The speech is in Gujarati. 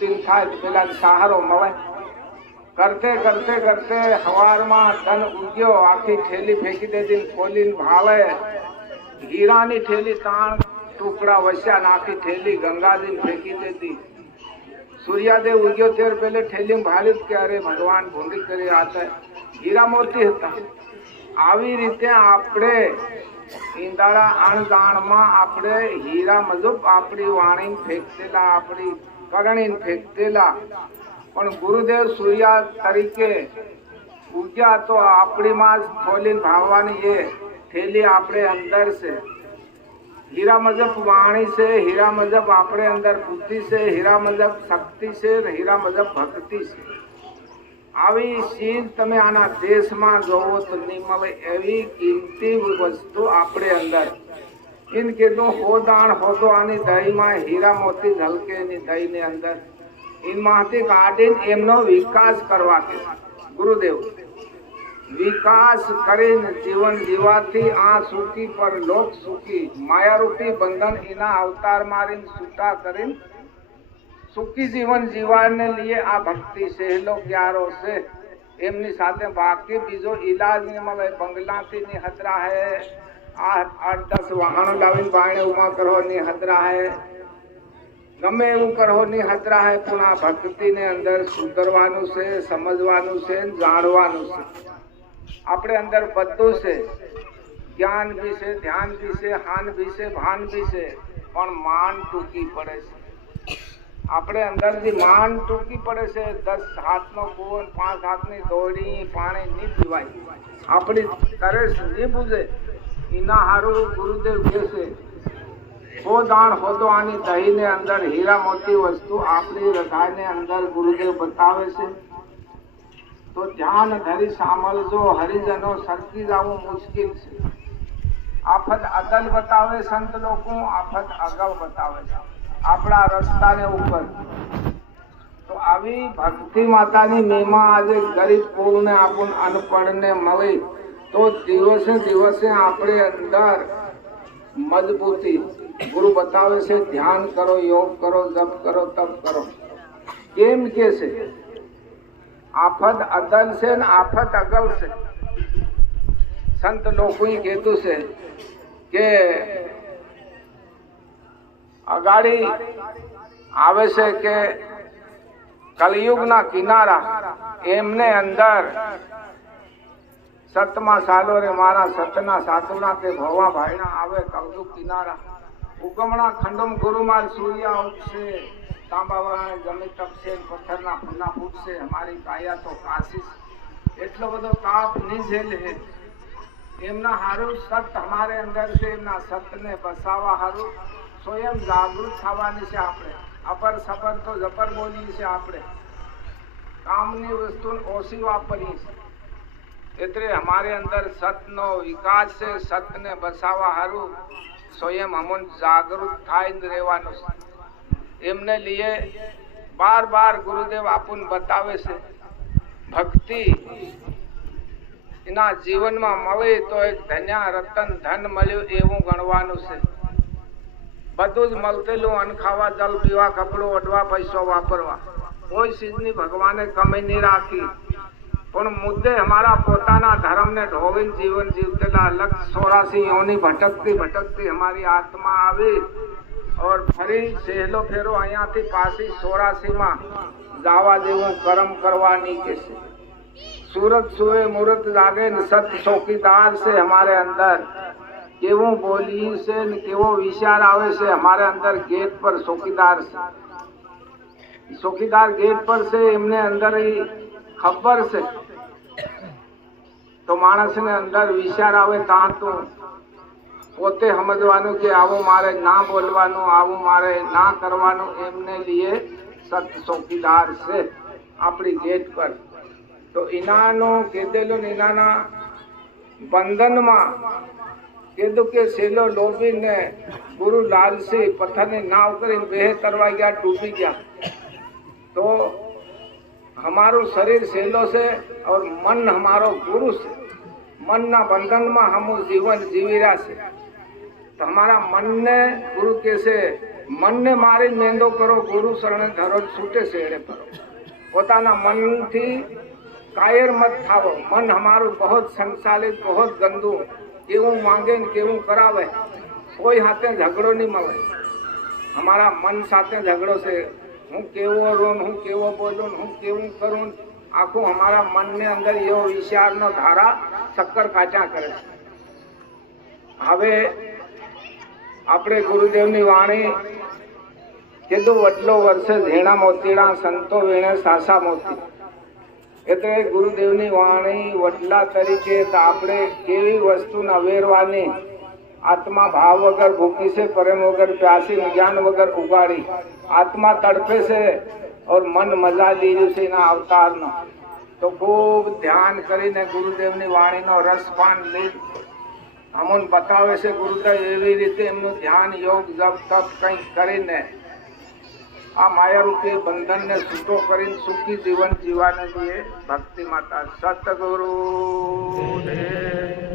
दिन था पेला सहारो मळे करते करते करते हवारमा धन उग्यो आखी ठेली फेंकी देती खोली भावे हीरानी ठेली ताण टुकड़ा वस्या आखी ठेली गंगाजी फेंकी देती सूर्यादेव उग्यो तेर पहले ठेली में भाली के अरे भगवान भूंडी करे आता है हीरा मोती હતા આવી રીતે આપણે ઈંદાળા અણજાણમાં આપણે હીરા મજબ આપણી વાણી ફેંકતેલા આપણી કરણી ફેંકતેલા પણ ગુરુદેવ સૂર્યા તરીકે ઉગ્યા તો આપણી માં ખોલીને ભાવવાની એ થેલી આપણે અંદર છે हीरा मजब वाणी से हीरा मजब अपने अंदर बुद्धि से हीरा मजब शक्ति से हीरा मजब भक्ति से આવી ચીજ તમે આના દેશમાં જોવો તો નહીં મળે એવી કિંમતી વસ્તુ આપણે અંદર ઇન કીધું હો દાણ હો તો આની દહીંમાં હીરા મોતી ઝલકે એની દહીંની અંદર એમાંથી કાઢીને એમનો વિકાસ કરવા કે ગુરુદેવ વિકાસ કરીને જીવન જીવાથી આ સુખી પર લોક સુખી માયારૂપી બંધન એના અવતાર મારીને છૂટા કરીને સુખી જીવન જીવવાને લીએ આ ભક્તિ સહેલો ક્યારો છે એમની સાથે બાકી બીજો ઈલાજ નહીં મળે બંગલાથી ની હદરા હે આ 8-10 વાહનો લાવીને બાયણે ઉમા કરો ની હદરા હે ગમે એવું કરો ની હદરા હે પણ આ ભક્તિને અંદર સુધરવાનું છે સમજવાનું છે જાણવાનું છે આપણે અંદર બધું છે જ્ઞાન બી છે ધ્યાન બી છે હાન બી છે ભાન બી છે પણ માન ટૂંકી પડે છે આપણે અંદરથી માન ટૂંકી પડે છે 10 હાથનો કુવો 5 હાથની દોડી પાણી નહીં પીવાય આપણી તરસ નહીં બુઝે એના હારું ગુરુદેવ કહે છે હો દાણ હો તો આની દહીંને અંદર હીરા મોતી વસ્તુ આપણી હૃદયને અંદર ગુરુદેવ બતાવે છે તો ધ્યાન ધરી સાંભળજો હરિજનો સરકી જવું મુશ્કેલ છે આફત અદલ બતાવે સંત લોકો આફત અગલ બતાવે છે આપણા રસ્તાને ઉપર તો આવી ભક્તિ માતાની મહિમા આજે ગરીબ પૂરને આપણ અનપઢને મળે તો દિવસે દિવસે આપણે અંદર મજબૂતી ગુરુ બતાવે છે ધ્યાન કરો યોગ કરો જપ કરો તપ કરો કેમ કે છે આફત અદલ છે ને આફત અગલ છે સંત લોકો કહેતું છે કે અગાડી આવે છે કે કલયુગના કિનારા એમને અંદર સતમા સાલો રે મારા સતના સાતુના તે ભવા ભાઈના આવે કલયુગ કિનારા ઉગમણા ખંડમ ગુરુમાર સૂર્ય ઉગશે તાંબાવાળા જમી તપશે પથ્થરના ફૂલના ફૂટશે અમારી કાયા તો કાશીશ એટલો બધો તાપ નહીં ઝેલે એમના હારું સત અમારે અંદર છે એમના સતને બસાવા હારું स्वयं जागृत થવાની છે આપણે અપર સપર તો જપર બોલીએ છે આપણે કામની વસ્તુ ઓછી વાપરીએ છે એટલે અમારે અંદર સતનો વિકાસ છે સતને બસાવા હારું સ્વયં અમન જાગૃત થઈને રહેવાનું છે એમને લીએ બાર બાર ગુરુદેવ આપણ બતાવે છે ભક્તિ એના જીવનમાં મળે તો એક ધન્ય રતન ધન મળ્યું એવું ગણવાનું છે બધું જ મળતેલું અન્ન ખાવા જલ પીવા કપડું ઓઢવા પૈસો વાપરવા કોઈ ચીજની ભગવાને કમી નહીં રાખી પણ મુદ્દે અમારા પોતાના ધર્મને ઢોવીને જીવન જીવતેલા લક્ષ 84 યોની ભટકતી हमारी आत्मा આવી और ફરી સહેલો ફેરો અહીંયાથી પાછી 84 માં જાવા જેવું કર્મ કરવાની કે છે सूरत सुए मूरत जागे सत चौकीदार से हमारे अंदर केवो बोली से केवो विचार आवे से हमारे अंदर गेट पर चौकीदार गेट पर से एमने अंदर ही खबर से तो मानस ने अंदर विचार आवे ता तो पोते समझवानु के आवो मारे ना बोलवानु आवो मारे ना करवानु एमने लिए सत चौकीदार से अपनी गेट पर तो इनानो केदेलो इनाना बंधन में केदो के सेलो लोभी ने गुरु लालसी पत्थर ने नाव कर बेह तरवा गया डूबी गया तो हमारो शरीर सेलो से और मन हमारो गुरु से मन ना बंधन में हम जीवन जीवी रहा से तो हमारा मन ने गुरु के से મનને મારી મેંદો કરો, ગુરુ શરણે ધરો, છૂટે શેડે પરો. પોતાના મનથી કાયર મત થાવો. મન હમારું બહુ સંચાલિત, બહુ ગંદુ, કેવું માંગે ને કેવું કરાવે. કોઈ હાથે ઝઘડો નહીં મળે. અમારા મન સાથે ઝઘડો છે. હું કેવો રોન, હું કેવો બોલું, હું કેવું કરું, આખું અમારા મનને અંદર એવો વિચારનો ધારા ચક્કર કાચા કરે છે. હવે આપણે ગુરુદેવની વાણી કીધું, વડલો વર્ષે ઝીણા મોતીડા, સંતો વીણે સાસા મોતી. એટલે ગુરુદેવની વાણી વડલા તરીકે આપણે કેવી વસ્તુ નવેરવાની. આત્મા ભાવ વગર ભૂખી છે, પ્રેમ વગર પ્યાસી, જ્ઞાન વગર ઉગાડી. આત્મા તડપે છે और મન મજા લીધું છે એના અવતારનો. તો ખૂબ ધ્યાન કરીને ગુરુદેવની વાણીનો રસપાન લઈ અમોન બતાવે છે ગુરુદેવ. એવી રીતે એમનું ધ્યાન, યોગ, જપ, તપ કંઈક કરીને આ માયારૂપી બંધનને છૂટો કરીને સુખી જીવન જીવવાને જોઈએ. ભક્તિ માતા સતગુરુ દેવ.